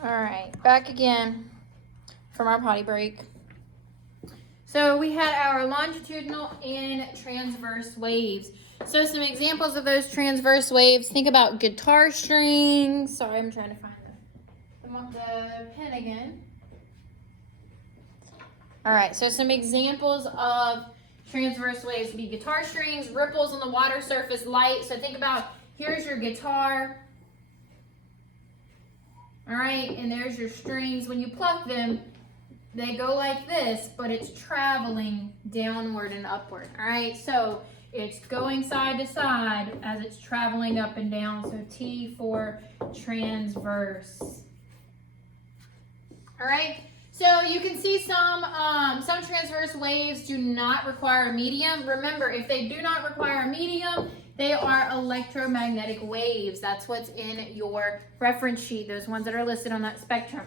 All right, back again from our potty break. So we had our longitudinal and transverse waves. So some examples of those transverse waves. Think about guitar strings. Sorry, I'm trying to find the pen again. All right, so some examples of transverse waves would be guitar strings, ripples on the water surface, light. So think about, here's your guitar. All right, and there's your strings. When you pluck them, they go like this, but it's traveling downward and upward. All right, so it's going side to side as it's traveling up and down. So T for transverse. All right, so you can see some transverse waves do not require a medium. Remember, if they do not require a medium, they are electromagnetic waves. That's what's in your reference sheet, those ones that are listed on that spectrum.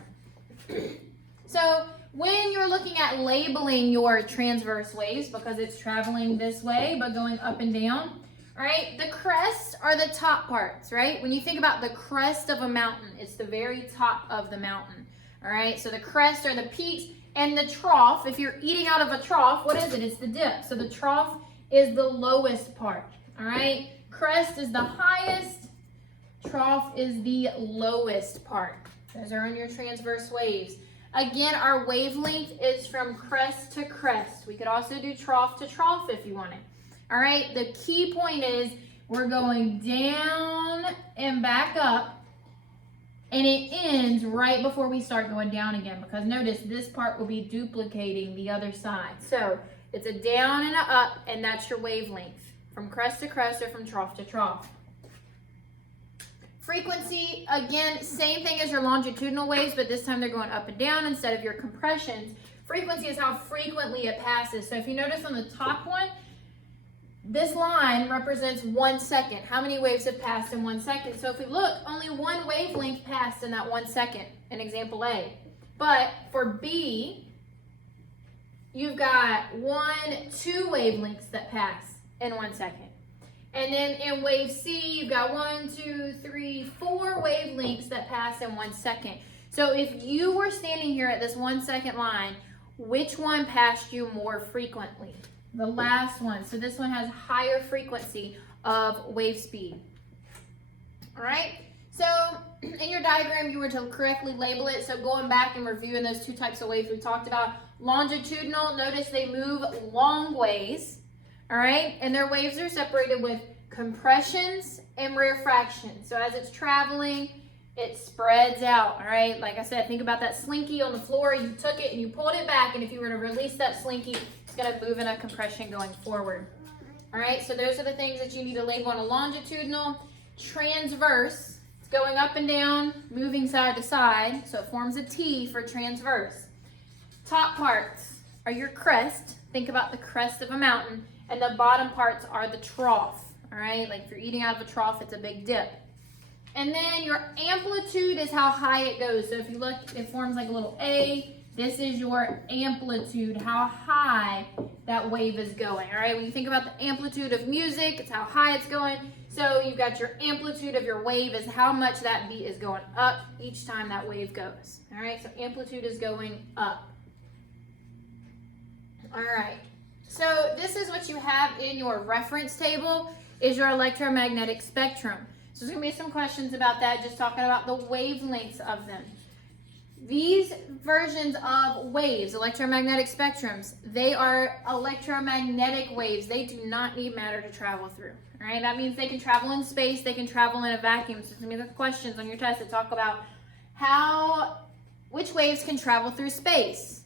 So when you're looking at labeling your transverse waves, because it's traveling this way but going up and down, all right, the crests are the top parts, right? When you think about the crest of a mountain, it's the very top of the mountain, all right? So the crests are the peaks, and the trough, if you're eating out of a trough, what is it? It's the dip. So the trough is the lowest part, all right? Crest is the highest, trough is the lowest part. Those are on your transverse waves. Again, our wavelength is from crest to crest. We could also do trough to trough if you wanted. All right, the key point is we're going down and back up, and it ends right before we start going down again, because notice this part will be duplicating the other side. So it's a down and a up, and that's your wavelength from crest to crest or from trough to trough. Frequency, again, same thing as your longitudinal waves, but this time they're going up and down instead of your compressions. Frequency is how frequently it passes. So if you notice on the top one, this line represents 1 second. How many waves have passed in 1 second? So if we look, only one wavelength passed in that 1 second in example A. But for B, you've got 2 wavelengths that pass in 1 second. And then in wave C, you've got 4 wavelengths that pass in 1 second. So if you were standing here at this 1 second line, which one passed you more frequently? The last one. So this one has higher frequency of wave speed. All right. So in your diagram, you were to correctly label it. So going back and reviewing those 2 types of waves we talked about. Longitudinal, notice they move long ways. All right, and their waves are separated with compressions and rarefactions. So as it's traveling, it spreads out, all right? Like I said, think about that slinky on the floor. You took it and you pulled it back, and if you were to release that slinky, it's gonna move in a compression going forward. All right, so those are the things that you need to label on a longitudinal. Transverse, it's going up and down, moving side to side, so it forms a T for transverse. Top parts are your crest. Think about the crest of a mountain. And the bottom parts are the trough, all right? Like if you're eating out of a trough, it's a big dip. And then your amplitude is how high it goes. So if you look, it forms like a little A. This is your amplitude, how high that wave is going, all right? When you think about the amplitude of music, it's how high it's going. So you've got your amplitude of your wave is how much that beat is going up each time that wave goes, all right? So amplitude is going up. All right. So this is what you have in your reference table, is your electromagnetic spectrum. So there's going to be some questions about that, just talking about the wavelengths of them. These versions of waves, electromagnetic spectrums, they are electromagnetic waves. They do not need matter to travel through. All right, that means they can travel in space, they can travel in a vacuum. So there's going to be the questions on your test that talk about which waves can travel through space.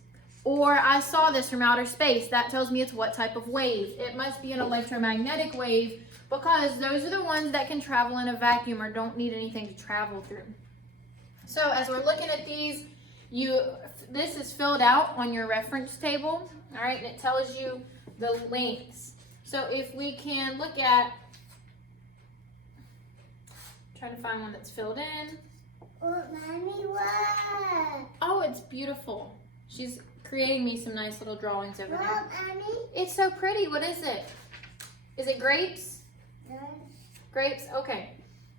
Or I saw this from outer space. That tells me it's what type of wave. It must be an electromagnetic wave, because those are the ones that can travel in a vacuum or don't need anything to travel through. So as we're looking at these, this is filled out on your reference table, all right, and it tells you the lengths. So if we can look at, trying to find one that's filled in. Oh, Mommy, what? Oh, it's beautiful. She's creating me some nice little drawings over there. Mommy? It's so pretty. What is it? Is it grapes? Yes. Grapes? Okay.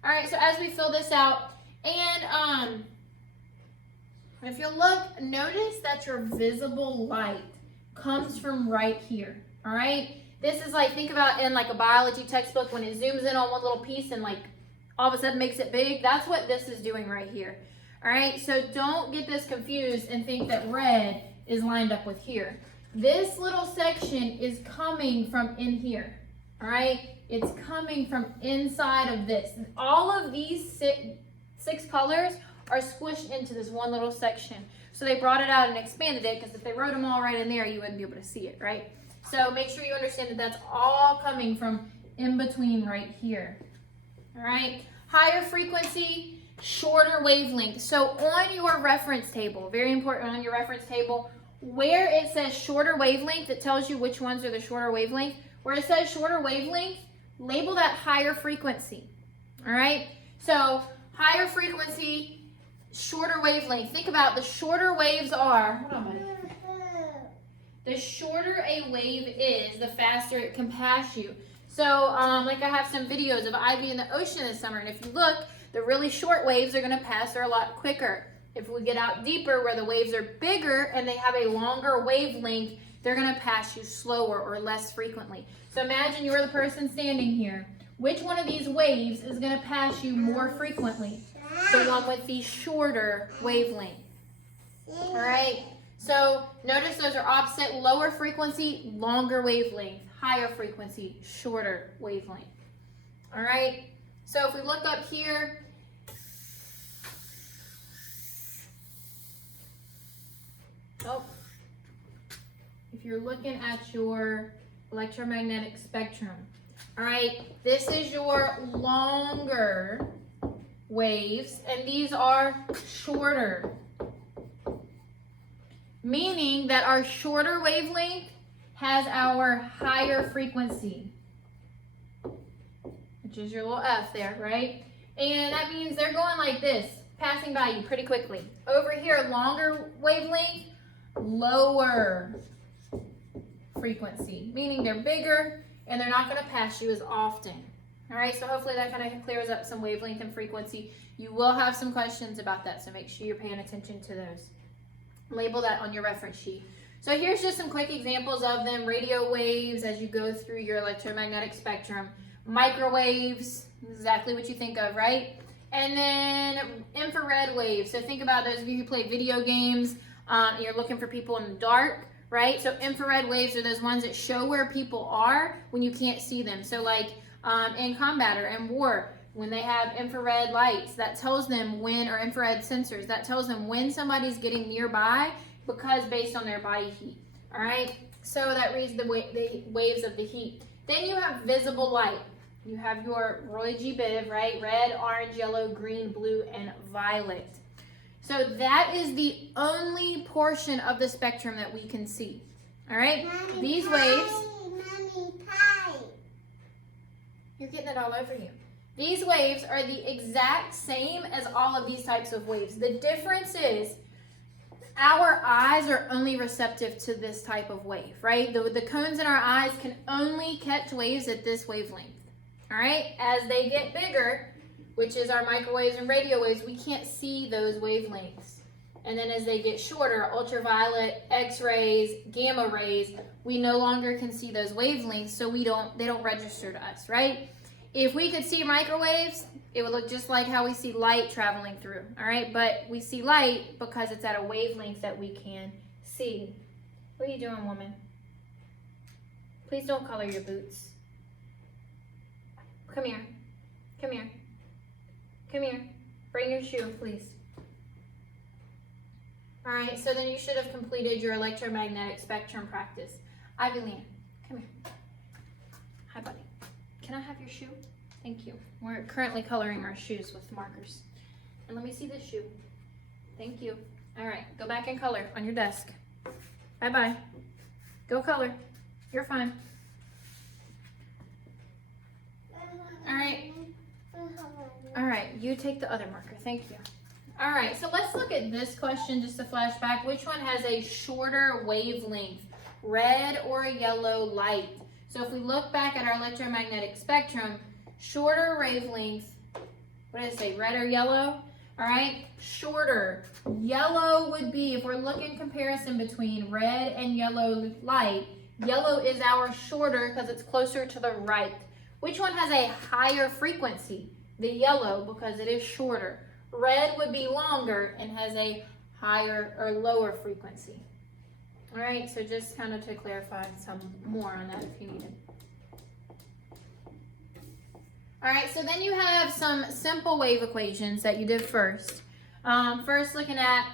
All right, so as we fill this out, and And if you look, notice that your visible light comes from right here, all right? This is like, think about in like a biology textbook when it zooms in on one little piece and like all of a sudden makes it big. That's what this is doing right here, all right? So don't get this confused and think that red is lined up with here. This little section is coming from in here, all right? It's coming from inside of this. All of these six colors are squished into this one little section. So they brought it out and expanded it, because if they wrote them all right in there, you wouldn't be able to see it, right? So make sure you understand that that's all coming from in between right here. All right, higher frequency, shorter wavelength. So on your reference table, very important, on your reference table, where it says shorter wavelength, it tells you which ones are the shorter wavelength. Where it says shorter wavelength, label that higher frequency. All right, so higher frequency, shorter wavelength. Think about the shorter waves are, hold on, buddy. The shorter a wave is, the faster it can pass you. So, like I have some videos of Ivy in the ocean this summer, and if you look, the really short waves are gonna pass her a lot quicker. If we get out deeper where the waves are bigger and they have a longer wavelength, they're gonna pass you slower or less frequently. So imagine you're the person standing here. Which one of these waves is gonna pass you more frequently? The one with the shorter wavelength. All right, so notice those are opposite. Lower frequency, longer wavelength. Higher frequency, shorter wavelength. All right, so if we look up here, if you're looking at your electromagnetic spectrum, all right, this is your longer waves, and these are shorter, meaning that our shorter wavelength has our higher frequency, which is your little F there, right? And that means they're going like this, passing by you pretty quickly. Over here, longer wavelength, lower frequency, meaning they're bigger and they're not going to pass you as often. All right, so hopefully that kind of clears up some wavelength and frequency. You will have some questions about that, so make sure you're paying attention to those. Label that on your reference sheet. So here's just some quick examples of them. Radio waves as you go through your electromagnetic spectrum. Microwaves, exactly what you think of, right? And then infrared waves. So think about those of you who play video games. You're looking for people in the dark, right? So infrared waves are those ones that show where people are when you can't see them. So like in combat or in war, when they have infrared lights, that tells them when, or infrared sensors, that tells them when somebody's getting nearby, because based on their body heat. All right, so that reads the waves of the heat. Then you have visible light. You have your Roy G. Biv, right? Red, orange, yellow, green, blue, and violet. So that is the only portion of the spectrum that we can see. All right, Mommy, these pie. waves. Mommy, pie. You're getting it all over you. These waves are the exact same as all of these types of waves. The difference is our eyes are only receptive to this type of wave, right? The cones in our eyes can only catch waves at this wavelength, all right? As they get bigger, which is our microwaves and radio waves, we can't see those wavelengths. And then as they get shorter, ultraviolet, X-rays, gamma rays, we no longer can see those wavelengths, so they don't register to us, right? If we could see microwaves, it would look just like how we see light traveling through, all right? But we see light because it's at a wavelength that we can see. What are you doing, woman? Please don't color your boots. Come here. Come here. Come here. Bring your shoe, please. All right, so then you should have completed your electromagnetic spectrum practice. Ivy Leanne, come here. Hi, buddy. Can I have your shoe? Thank you. We're currently coloring our shoes with markers. And let me see this shoe. Thank you. All right, go back and color on your desk. Bye-bye. Go color. You're fine. All right. All right, you take the other marker. Thank you. All right, so let's look at this question just to flash back. Which one has a shorter wavelength, red or yellow light? So if we look back at our electromagnetic spectrum, shorter wavelength, what did I say, red or yellow? All right, shorter. Yellow would be, if we're looking comparison between red and yellow light, yellow is our shorter because it's closer to the right. Which one has a higher frequency? The yellow, because it is shorter. Red would be longer and has a higher or lower frequency. All right, so just kind of to clarify some more on that if you needed. All right, so then you have some simple wave equations that you did first. First, looking at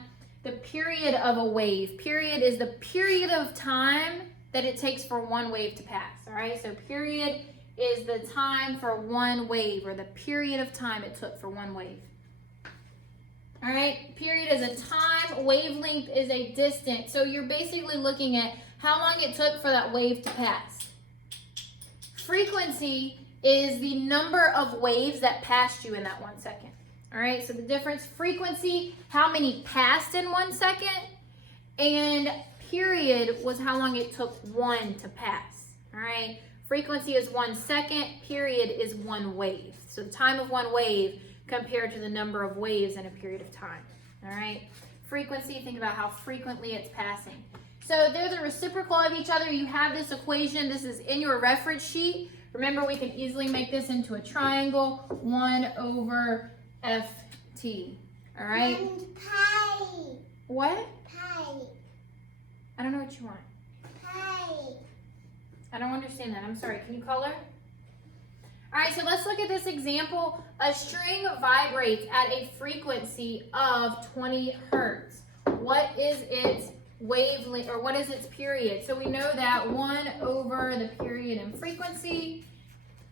the period of a wave. Period is the period of time that it takes for one wave to pass. All right, so period is the time for one wave, or the period of time it took for one wave. All right, period is a time, wavelength is a distance. So you're basically looking at how long it took for that wave to pass. Frequency is the number of waves that passed you in that 1 second. All right, so the difference, frequency, how many passed in 1 second, and period was how long it took one to pass. All right, frequency is 1 second, period is one wave. So the time of one wave compared to the number of waves in a period of time. All right, frequency, think about how frequently it's passing. So they're the reciprocal of each other. You have this equation. This is in your reference sheet. Remember, we can easily make this into a triangle, 1 over ft. All right? And pie. What? Pie. I don't know what you want. Pie. I don't understand that. I'm sorry. Can you color? All right, so let's look at this example. A string vibrates at a frequency of 20 hertz. What is its wavelength, or what is its period? So we know that 1 over the period and frequency.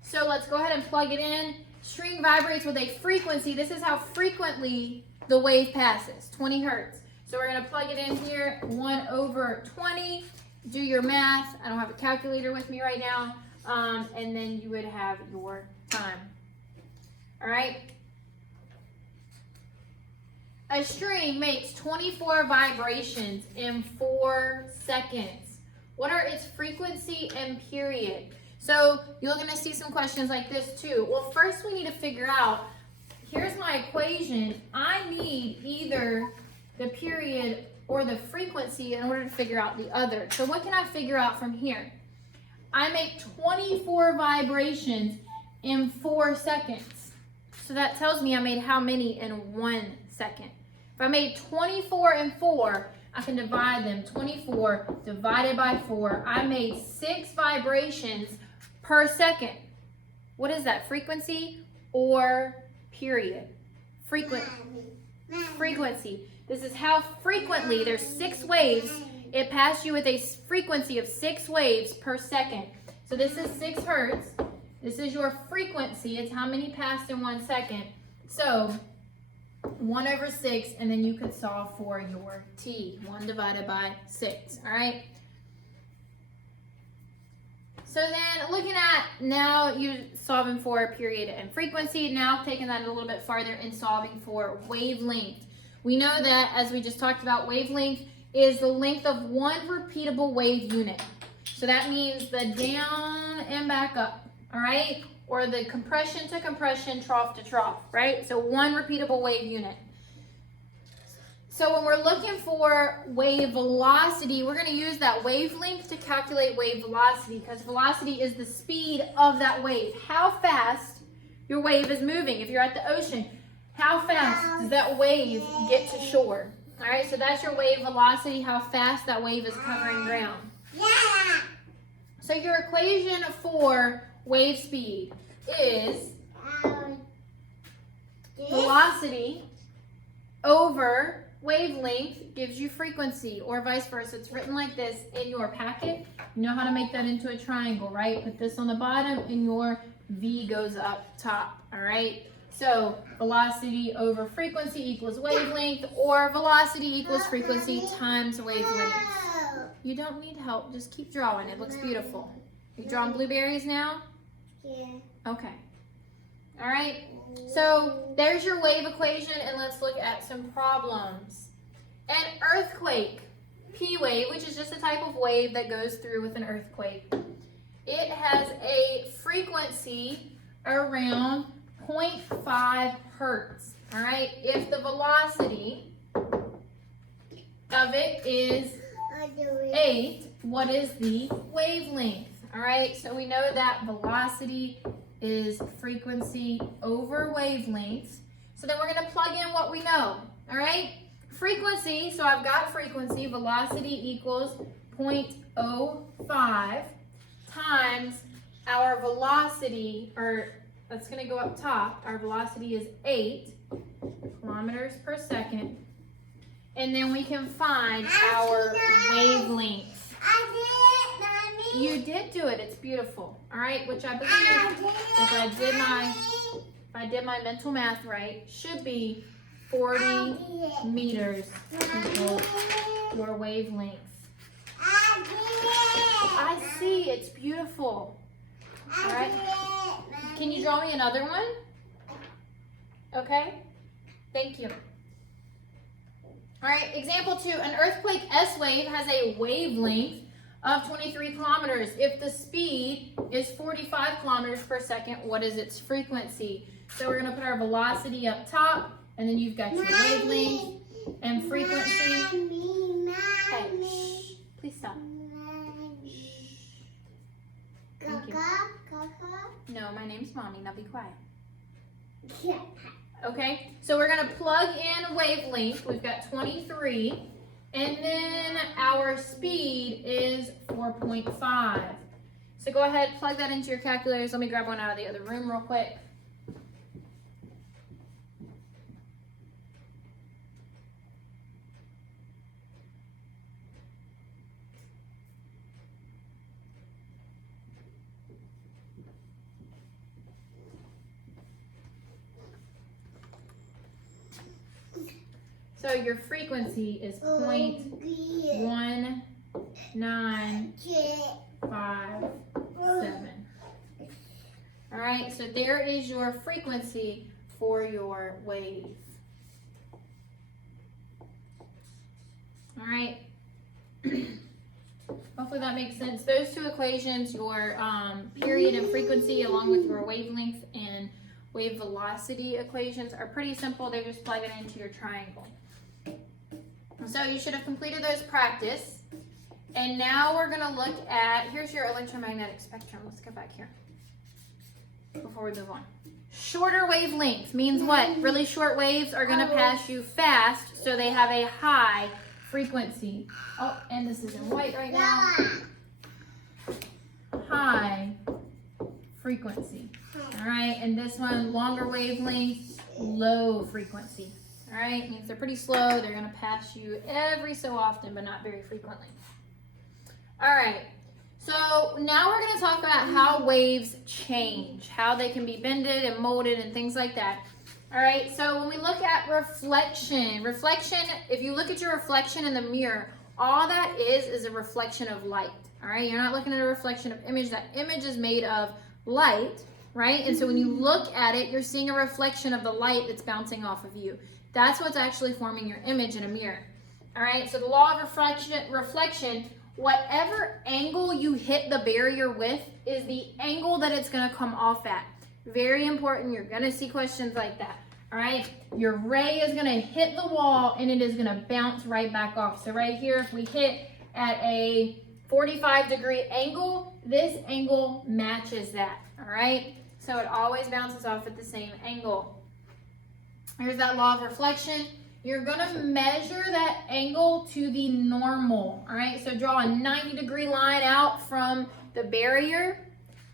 So let's go ahead and plug it in. String vibrates with a frequency. This is how frequently the wave passes, 20 hertz. So we're going to plug it in here, 1 over 20. Do your math. I don't have a calculator with me right now. And then you would have your time. All right. A string makes 24 vibrations in 4 seconds. What are its frequency and period? So you're going to see some questions like this too. Well, first we need to figure out, here's my equation. I need either the period or the frequency in order to figure out the other. So what can I figure out from here? I make 24 vibrations in 4 seconds. So that tells me I made how many in 1 second? If I made 24 and 4, I can divide them. 24 divided by 4. I made 6 vibrations per second. What is that, frequency or period? Frequency. This is how frequently, there's 6 waves. It passed you with a frequency of 6 waves per second. So this is 6 hertz. This is your frequency. It's how many passed in 1 second. So 1 over 6, and then you could solve for your t. 1 divided by 6, all right? So then looking at, now you're solving for period and frequency. Now taking that a little bit farther and solving for wavelength. We know that, as we just talked about, wavelength is the length of one repeatable wave unit. So that means the down and back up, all right? Or the compression to compression, trough to trough, right? So one repeatable wave unit. So when we're looking for wave velocity, we're gonna use that wavelength to calculate wave velocity, because velocity is the speed of that wave. How fast your wave is moving. If you're at the ocean, how fast does that wave get to shore? All right, so that's your wave velocity, how fast that wave is covering ground. Yeah. So your equation for wave speed is velocity over wavelength gives you frequency, or vice versa. It's written like this in your packet. You know how to make that into a triangle, right? Put this on the bottom and your V goes up top, all right? So velocity over frequency equals wavelength, or velocity equals frequency times wavelength. You don't need help, just keep drawing. It looks beautiful. You drawing blueberries now? Yeah. Okay. All right. So there's your wave equation, and let's look at some problems. An earthquake, P wave, which is just a type of wave that goes through with an earthquake. It has a frequency around 0.5 hertz. All right, if the velocity of it is 8, what is the wavelength? All right, so we know that velocity is frequency over wavelength. So then we're going to plug in what we know. All right, frequency, so I've got frequency, velocity equals 0.05 times our velocity, or that's going to go up top. Our velocity is 8 kilometers per second. And then we can find our wavelength. I did it, Mommy. You did do it. It's beautiful. All right, which I believe, if I did my mental math right, should be 40 meters equals your wavelength. I see. It's beautiful. All right. Can you draw me another one? Okay. Thank you. All right, example 2, an earthquake S wave has a wavelength of 23 kilometers. If the speed is 45 kilometers per second, what is its frequency? So we're gonna put our velocity up top, and then you've got your wavelength and frequency. Hey, shh, please stop. Thank you. No, my name's Mommy, now be quiet. Okay, so we're gonna plug in wavelength. We've got 23, and then our speed is 4.5. So go ahead, plug that into your calculators. Let me grab one out of the other room real quick. So your frequency is 0.1957. All right, so there is your frequency for your wave. All right. Hopefully that makes sense. Those two equations, your period and frequency along with your wavelength and wave velocity equations, are pretty simple. They just plug it into your triangle. So you should have completed those practice. And now we're going to look at, here's your electromagnetic spectrum. Let's go back here before we move on. Shorter wavelength means what? Really short waves are going to pass you fast, so they have a high frequency. Oh, and this is in white right now. High frequency. All right, and this one, longer wavelength, low frequency. All right, means they're pretty slow. They're going to pass you every so often, but not very frequently. All right, so now we're going to talk about how waves change, how they can be bended and molded and things like that. All right, so when we look at reflection, if you look at your reflection in the mirror, all that is a reflection of light. All right, you're not looking at a reflection of image. That image is made of light, right? And so when you look at it, you're seeing a reflection of the light that's bouncing off of you. That's what's actually forming your image in a mirror. All right, so the law of reflection, whatever angle you hit the barrier with is the angle that it's going to come off at. Very important. You're going to see questions like that. All right, your ray is going to hit the wall and it is going to bounce right back off. So right here, if we hit at a 45-degree angle, this angle matches that. All right, so it always bounces off at the same angle. Here's that law of reflection. You're going to measure that angle to the normal. All right, so draw a 90-degree line out from the barrier,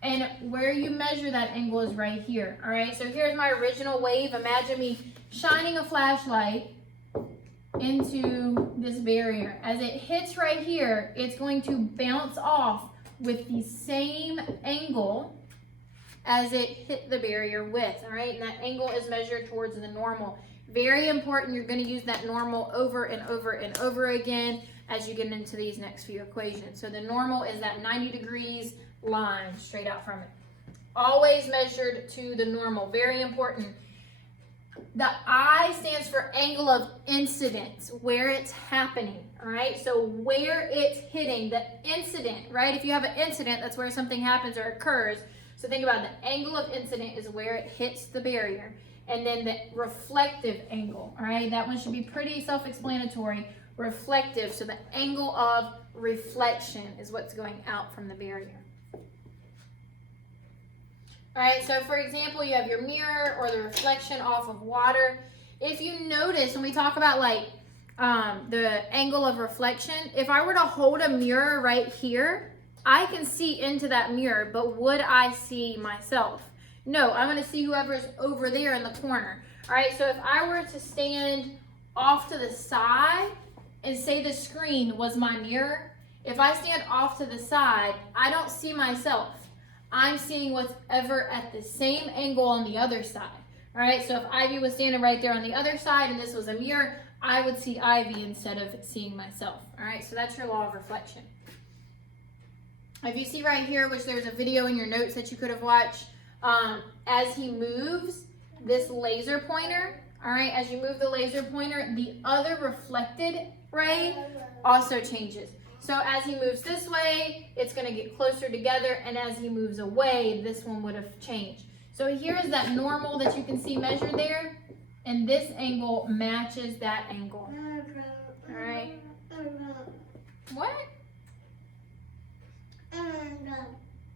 and where you measure that angle is right here. All right, so here's my original wave. Imagine me shining a flashlight into this barrier. As it hits right here, it's going to bounce off with the same angle as it hit the barrier with, all right? And that angle is measured towards the normal. Very important, you're gonna use that normal over and over and over again as you get into these next few equations. So the normal is that 90 degrees line straight out from it. Always measured to the normal, very important. The I stands for angle of incidence, where it's happening, all right? So where it's hitting, the incident, right? If you have an incident, that's where something happens or occurs. So think about it. The angle of incident is where it hits the barrier. and then the reflective angle, all right? That one should be pretty self-explanatory. Reflective, so the angle of reflection is what's going out from the barrier. All right, so for example, you have your mirror or the reflection off of water. If you notice, when we talk about like the angle of reflection, if I were to hold a mirror right here, I can see into that mirror, but would I see myself? No, I'm gonna see whoever's over there in the corner. All right, so if I were to stand off to the side and say the screen was my mirror, if I stand off to the side, I don't see myself. I'm seeing whatever at the same angle on the other side. All right, so if Ivy was standing right there on the other side and this was a mirror, I would see Ivy instead of seeing myself. All right, so that's your law of reflection. If you see right here, which there's a video in your notes that you could have watched, as he moves this laser pointer, all right, as you move the laser pointer, the other reflected ray also changes. So as he moves this way, it's going to get closer together, and as he moves away, this one would have changed. So here's that normal that you can see measured there, and this angle matches that angle. All right. What?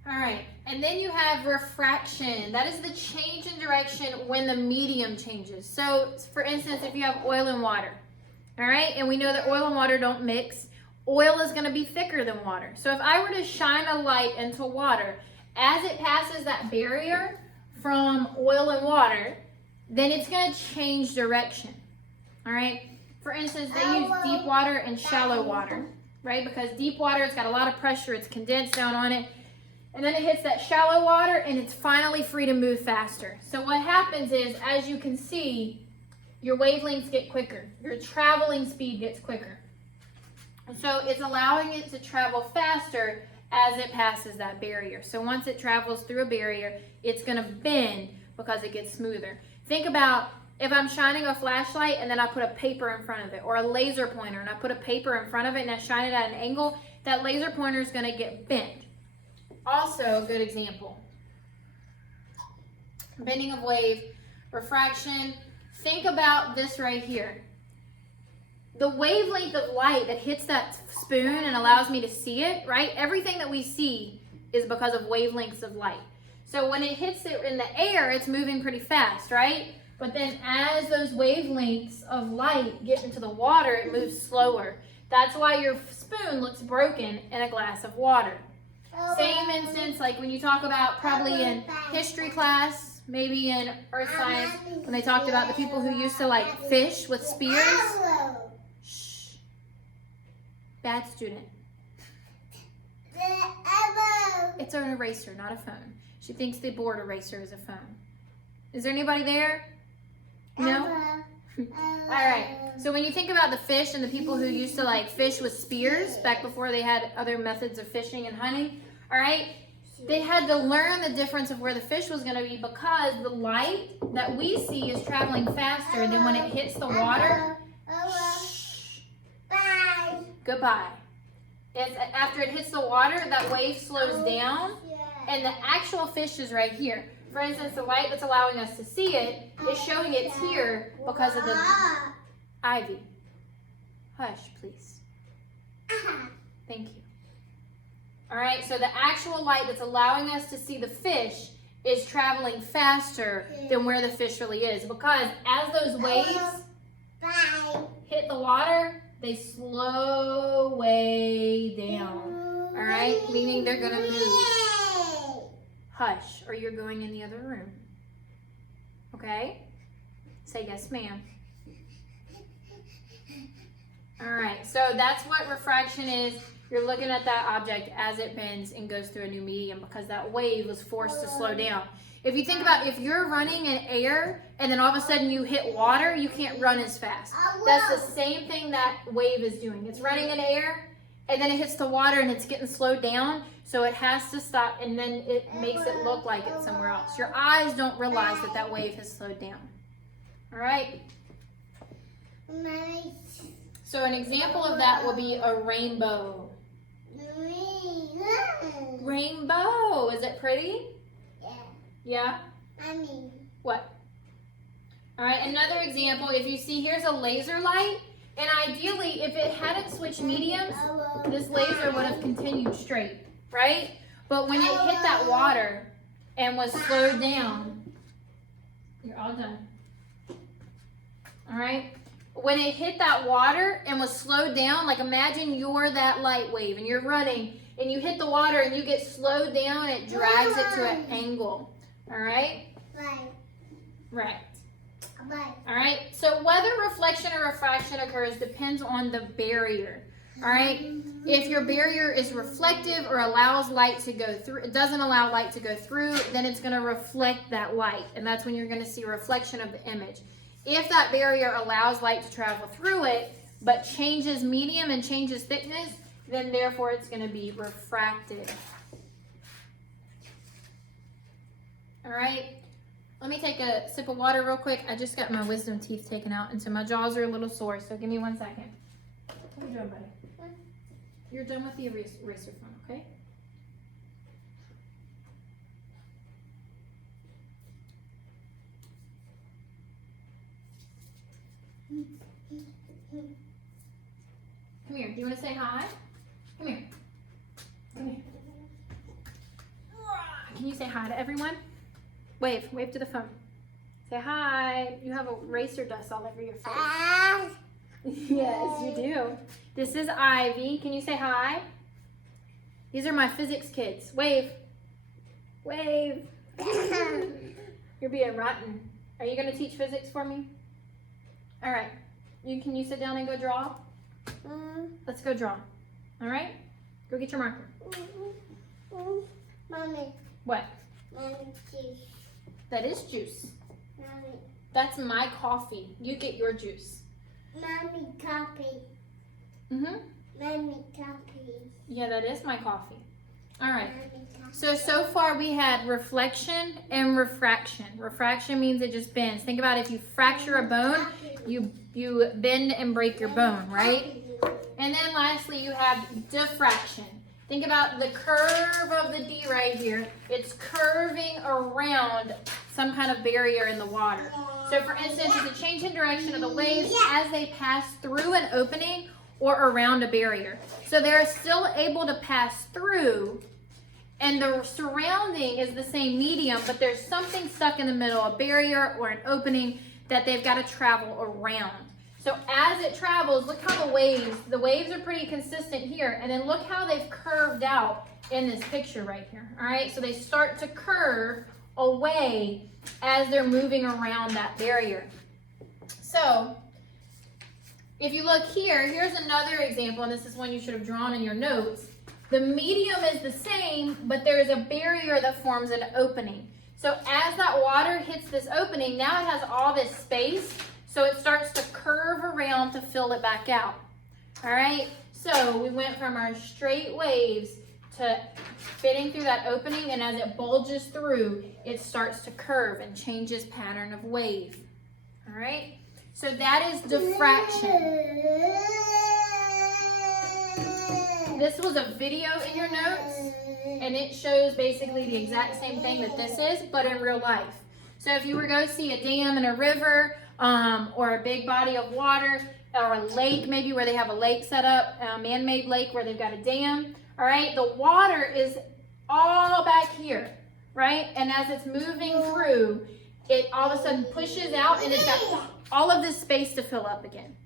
All right, and then you have refraction. That is the change in direction when the medium changes. So for instance, if you have oil and water, all right, and we know that oil and water don't mix, oil is going to be thicker than water. So if I were to shine a light into water, as it passes that barrier from oil and water, then it's going to change direction. All right, for instance, they use deep water and shallow water, right? Because deep water, it's got a lot of pressure, it's condensed down on it, and then it hits that shallow water and it's finally free to move faster. So what happens is, as you can see, your wavelengths get quicker, your traveling speed gets quicker. So it's allowing it to travel faster as it passes that barrier. So once it travels through a barrier, it's gonna bend because it gets smoother. Think about if I'm shining a flashlight and then I put a paper in front of it, or a laser pointer and I put a paper in front of it and I shine it at an angle, that laser pointer is gonna get bent. Also, a good example. Bending of wave, refraction. Think about this right here. The wavelength of light that hits that spoon and allows me to see it, right? Everything that we see is because of wavelengths of light. So when it hits it in the air, it's moving pretty fast, right? But then as those wavelengths of light get into the water, it moves slower. That's why your spoon looks broken in a glass of water. Same instance, like when you talk about probably in history class, maybe in earth science, when they talked about the people who used to like fish with spears. Shh. Bad student. It's an eraser, not a phone. She thinks the board eraser is a phone. Is there anybody there? No? All right. So when you think about the fish and the people who used to like fish with spears back before they had other methods of fishing and hunting, all right, they had to learn the difference of where the fish was going to be because the light that we see is traveling faster than when it hits the water. Shh. Bye. Goodbye. It's, after it hits the water, that wave slows down, and the actual fish is right here. For instance, the light that's allowing us to see it is showing it's here because of the ivy. Hush, please. Thank you. All right, so the actual light that's allowing us to see the fish is traveling faster than where the fish really is, because as those waves hit the water, they slow way down. All right, meaning they're gonna move. Hush, or you're going in the other room. Okay? Say yes, ma'am. All right, so that's what refraction is. You're looking at that object as it bends and goes through a new medium because that wave was forced to slow down. If you think about if you're running in air and then all of a sudden you hit water, you can't run as fast. That's the same thing that wave is doing. It's running in air and then it hits the water and it's getting slowed down. So it has to stop and then it makes it look like it's somewhere else. Your eyes don't realize that that wave has slowed down. All right? So an example of that will be a rainbow. Rainbow. Is it pretty? Yeah. Yeah? Mommy. What? All right, another example, if you see here's a laser light, and ideally if it hadn't switched mediums, this laser would have continued straight, right? But when it hit that water and was slowed down, you're all done. All right, when it hit that water and was slowed down, like imagine you're that light wave and you're running and you hit the water and you get slowed down, it drags it to an angle. All right? Right. All right, so whether reflection or refraction occurs depends on the barrier. All right, if your barrier is reflective or allows light to go through, it doesn't allow light to go through, then it's going to reflect that light, and that's when you're going to see reflection of the image. If that barrier allows light to travel through it, but changes medium and changes thickness, then therefore it's going to be refracted. All right. Let me take a sip of water real quick. I just got my wisdom teeth taken out, and so my jaws are a little sore, so give me 1 second. What are you doing, buddy? You're done with the eraser phone, okay? Come here. Do you want to say hi? Come here. Come here. Can you say hi to everyone? Wave to the phone. Say hi. You have eraser dust all over your face. Yes, you do. This is Ivy. Can you say hi? These are my physics kids. Wave. Wave. You're being rotten. Are you going to teach physics for me? All right. Can you sit down and go draw? Let's go draw. All right? Go get your marker. Mommy. What? Mommy, juice. That is juice. Mommy. That's my coffee. You get your juice. Mommy, coffee. Mm-hmm. Mommy, coffee. Yeah, that is my coffee. All right. Mommy, coffee. So far we had reflection and refraction. Refraction means it just bends. Think about if you fracture a bone, you bend and break your bone, right? And then lastly, you have diffraction. Think about the curve of the D right here. It's curving around some kind of barrier in the water. So for instance, it's a change in direction of the waves as they pass through an opening or around a barrier. So they're still able to pass through, and the surrounding is the same medium, but there's something stuck in the middle, a barrier or an opening that they've got to travel around. So as it travels, look how the waves are pretty consistent here, and then look how they've curved out in this picture right here. All right, so they start to curve away as they're moving around that barrier. So if you look here, here's another example, and this is one you should have drawn in your notes. The medium is the same, but there is a barrier that forms an opening. So as that water hits this opening, now it has all this space, so it starts to curve around to fill it back out. All right, so we went from our straight waves to fitting through that opening, and as it bulges through, it starts to curve and changes pattern of wave. All right, so that is diffraction. This was a video in your notes, and it shows basically the exact same thing that this is, but in real life. So if you were to go see a dam and a river, or a big body of water, or a lake maybe where they have a lake set up, a man-made lake where they've got a dam, all right, the water is all back here, right? And as it's moving through, it all of a sudden pushes out, and it's got all of this space to fill up again.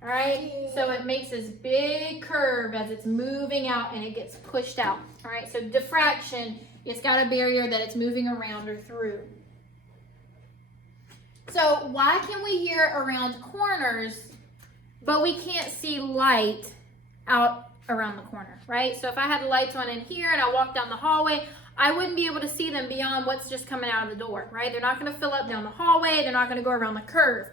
All right, so it makes this big curve as it's moving out and it gets pushed out. All right, so diffraction, it's got a barrier that it's moving around or through. So why can we hear around corners, but we can't see light out around the corner, right? So if I had the lights on in here and I walked down the hallway, I wouldn't be able to see them beyond what's just coming out of the door, right? They're not gonna fill up down the hallway, they're not gonna go around the curve.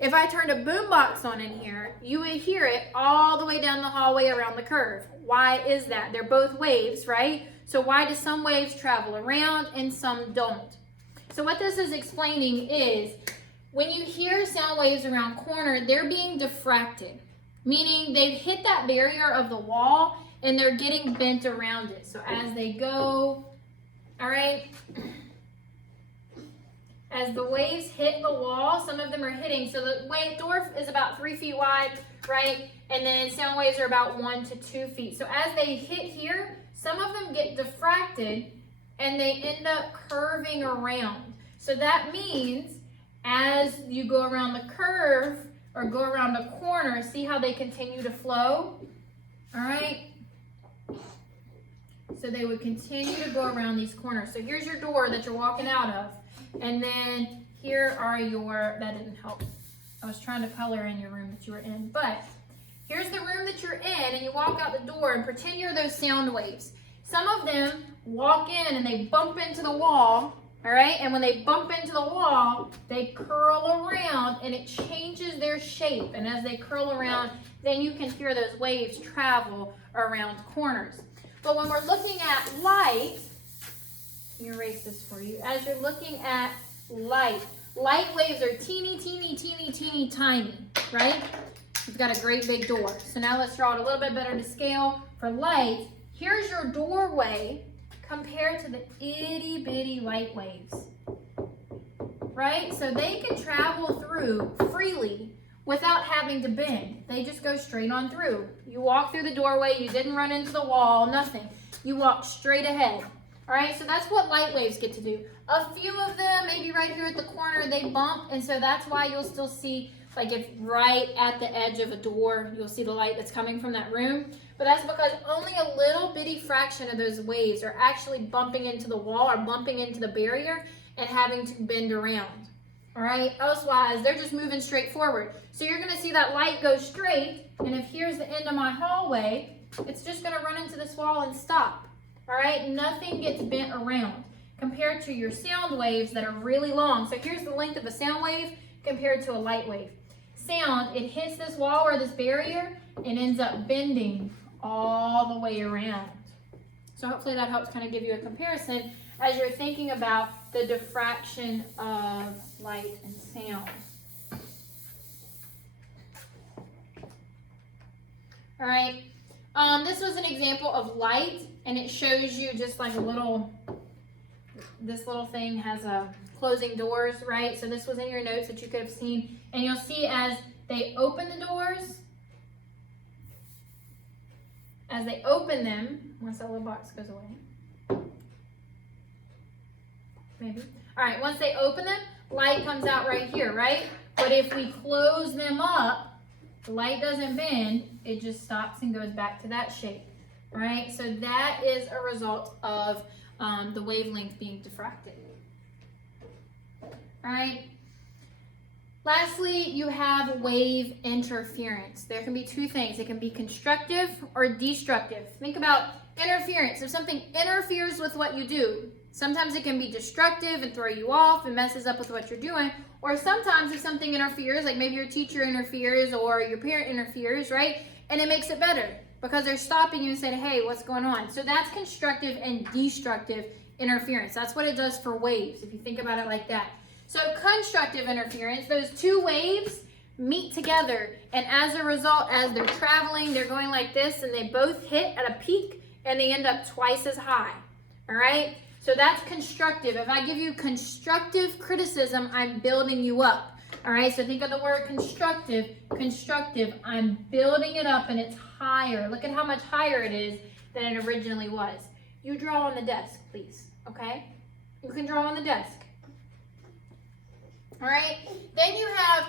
If I turned a boombox on in here, you would hear it all the way down the hallway around the curve. Why is that? They're both waves, right? So why do some waves travel around and some don't? So what this is explaining is when you hear sound waves around corner, they're being diffracted, meaning they've hit that barrier of the wall and they're getting bent around it. So as they go, all right, as the waves hit the wall, some of them are hitting. So the door is about 3 feet wide, right? And then sound waves are about 1 to 2 feet. So as they hit here, some of them get diffracted and they end up curving around. So that means as you go around the curve or go around the corner, see how they continue to flow? All right? So they would continue to go around these corners. So here's your door that you're walking out of. And then here are your, that didn't help. I was trying to color in your room that you were in. But here's the room that you're in, and you walk out the door and pretend you're those sound waves. Some of them walk in and they bump into the wall, all right? And when they bump into the wall, they curl around and it changes their shape. And as they curl around, then you can hear those waves travel around corners. But when we're looking at light, let me erase this for you. As you're looking at light waves are teeny, teeny, teeny, teeny, tiny, right? You've got a great big door. So now let's draw it a little bit better to scale. For light, here's your doorway compared to the itty bitty light waves, right? So they can travel through freely without having to bend. They just go straight on through. You walk through the doorway, you didn't run into the wall, nothing. You walk straight ahead. All right, so that's what light waves get to do. A few of them, maybe right here at the corner, they bump, and so that's why you'll still see, like if right at the edge of a door, you'll see the light that's coming from that room. But that's because only a little bitty fraction of those waves are actually bumping into the wall or bumping into the barrier and having to bend around. All right, elsewise, they're just moving straight forward. So you're gonna see that light go straight, and if here's the end of my hallway, it's just gonna run into this wall and stop. All right, nothing gets bent around compared to your sound waves that are really long. So here's the length of a sound wave compared to a light wave. Sound, it hits this wall or this barrier and ends up bending all the way around. So hopefully that helps kind of give you a comparison as you're thinking about the diffraction of light and sound. All right, this was an example of light, and it shows you just like a little, this little thing has a closing doors, right? So this was in your notes that you could have seen, and you'll see as they open the doors, as they open them, once that little box goes away, maybe. All right, once they open them, light comes out right here, right? But if we close them up, the light doesn't bend, it just stops and goes back to that shape, right? So that is a result of the wavelength being diffracted. All right. Lastly, you have wave interference. There can be two things. It can be constructive or destructive. Think about interference. If something interferes with what you do, sometimes it can be destructive and throw you off and messes up with what you're doing. Or sometimes if something interferes, like maybe your teacher interferes or your parent interferes, right? And it makes it better because they're stopping you and saying, hey, what's going on? So that's constructive and destructive interference. That's what it does for waves, if you think about it like that. So constructive interference, those two waves meet together, and as a result, as they're traveling, they're going like this, and they both hit at a peak, and they end up twice as high, all right? So that's constructive. If I give you constructive criticism, I'm building you up, all right? So think of the word constructive. Constructive, I'm building it up, and it's higher. Look at how much higher it is than it originally was. You draw on the desk, please, okay? You can draw on the desk. All right, then you have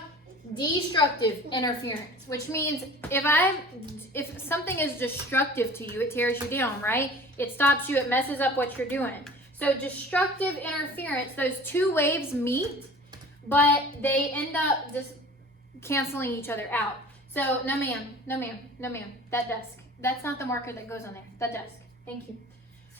destructive interference, which means if something is destructive to you, it tears you down, right? It stops you, it messes up what you're doing. So destructive interference, those two waves meet, but they end up just canceling each other out. So no ma'am, no ma'am, no ma'am, that desk. That's not the marker that goes on there, that desk. Thank you.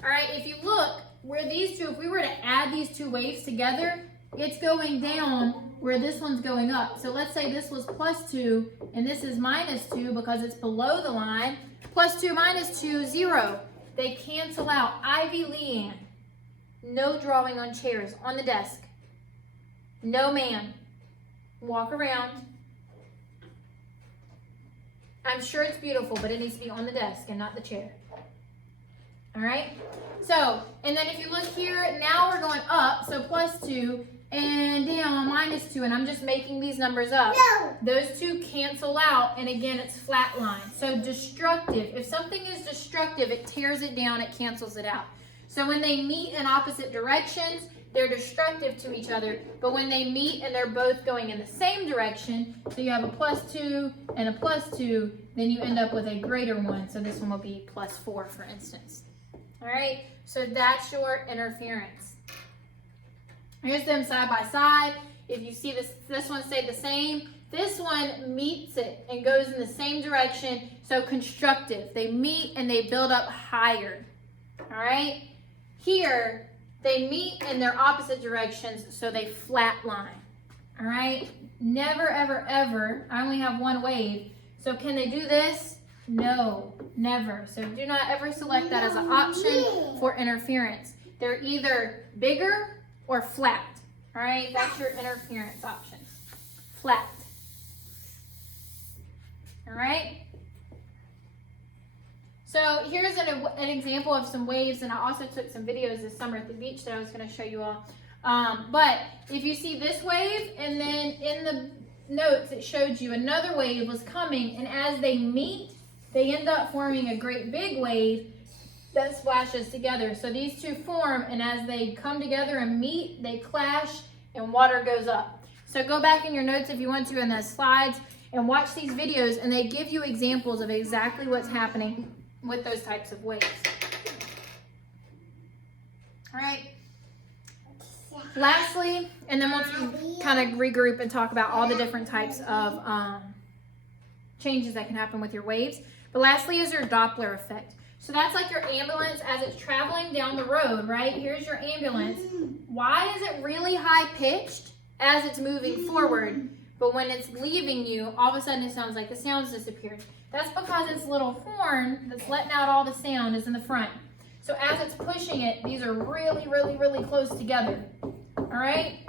All right, if you look where these two, if we were to add these two waves together, it's going down where this one's going up. So let's say this was +2 and this is -2 because it's below the line. +2 -2, 0. They cancel out. Ivy Leanne, no drawing on chairs on the desk. No ma'am. Walk around. I'm sure it's beautiful, but it needs to be on the desk and not the chair. All right? So, and then if you look here, now we're going up. So +2, and down -2, and I'm just making these numbers up. No. Those two cancel out, and again, it's flat line. So destructive, if something is destructive, it tears it down, it cancels it out. So when they meet in opposite directions, they're destructive to each other. But when they meet and they're both going in the same direction, so you have a +2 and a +2, then you end up with a greater one. So this one will be +4, for instance. All right, so that's your interference. Here's them side by side. If you see this one stayed the same. This one meets it and goes in the same direction. So constructive. They meet and they build up higher. All right. Here, they meet in their opposite directions, so they flatline. All right. Never, ever, ever. I only have one wave. So can they do this? No, never. So do not ever select that as an option for interference. They're either bigger or flat. All right, that's your interference option. Flat. All right. So here's an example of some waves, and I also took some videos this summer at the beach that I was going to show you all. But if you see this wave, and then in the notes it showed you another wave was coming, and as they meet, they end up forming a great big wave that splashes together. So these two form, and as they come together and meet, they clash and water goes up. So go back in your notes if you want to in the slides and watch these videos, and they give you examples of exactly what's happening with those types of waves. All right. Lastly, and then we'll kind of regroup and talk about all the different types of changes that can happen with your waves. But lastly is your Doppler effect. So that's like your ambulance as it's traveling down the road, right? Here's your ambulance. Why is it really high pitched as it's moving forward, but when it's leaving you, all of a sudden it sounds like the sound's disappeared? That's because its little horn that's letting out all the sound is in the front. So as it's pushing it, these are really, really, really close together. All right?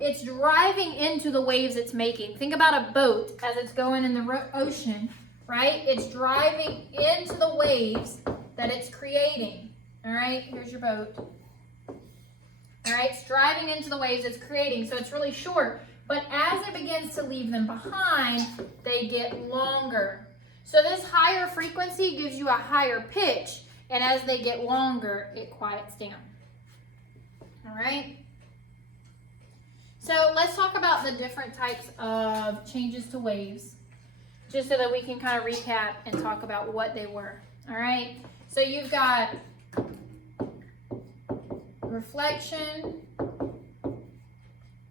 It's driving into the waves it's making. Think about a boat as it's going in the ocean, right? It's driving into the waves that it's creating. All right? Here's your boat. All right? It's driving into the waves it's creating, so it's really short. But as it begins to leave them behind, they get longer. So this higher frequency gives you a higher pitch, and as they get longer, it quiets down. All right? So let's talk about the different types of changes to waves, just so that we can kind of recap and talk about what they were. All right? So you've got reflection,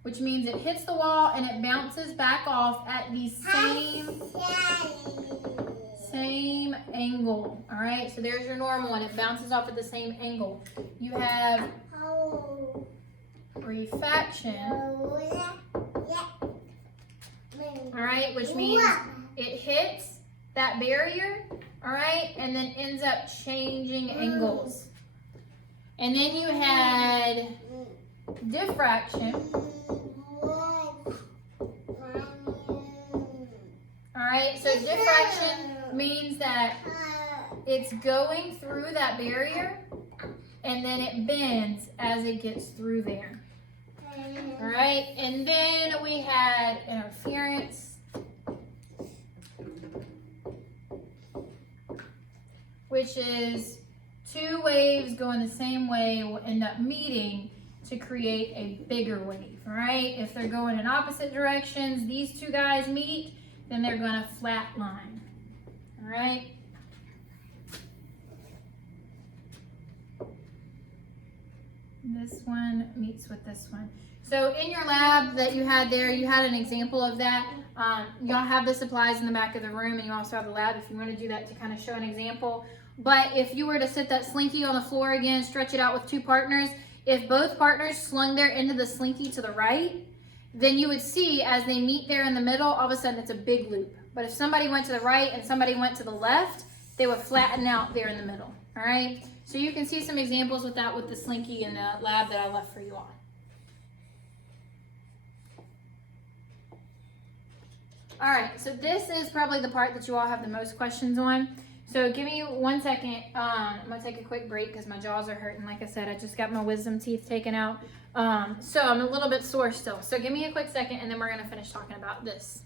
which means it hits the wall and it bounces back off at the same angle. All right, so there's your normal one. It bounces off at the same angle. You have refraction, all right, which means it hits that barrier, all right, and then ends up changing angles. And then you had diffraction. All right, so diffraction means that it's going through that barrier and then it bends as it gets through there. All right, and then we had interference, which is two waves going the same way will end up meeting to create a bigger wave, all right? If they're going in opposite directions, these two guys meet, then they're gonna flatline, all right? This one meets with this one. So in your lab that you had there, you had an example of that. Y'all have the supplies in the back of the room, and you also have the lab if you want to do that to kind of show an example. But if you were to sit that slinky on the floor again, stretch it out with two partners, if both partners slung their end of the slinky to the right, then you would see as they meet there in the middle, all of a sudden it's a big loop. But if somebody went to the right and somebody went to the left, they would flatten out there in the middle, all right? So you can see some examples with that with the slinky in the lab that I left for you all. All right, so this is probably the part that you all have the most questions on. So give me 1 second. I'm gonna take a quick break because my jaws are hurting. Like I said, I just got my wisdom teeth taken out. So I'm a little bit sore still. So give me a quick second and then we're gonna finish talking about this.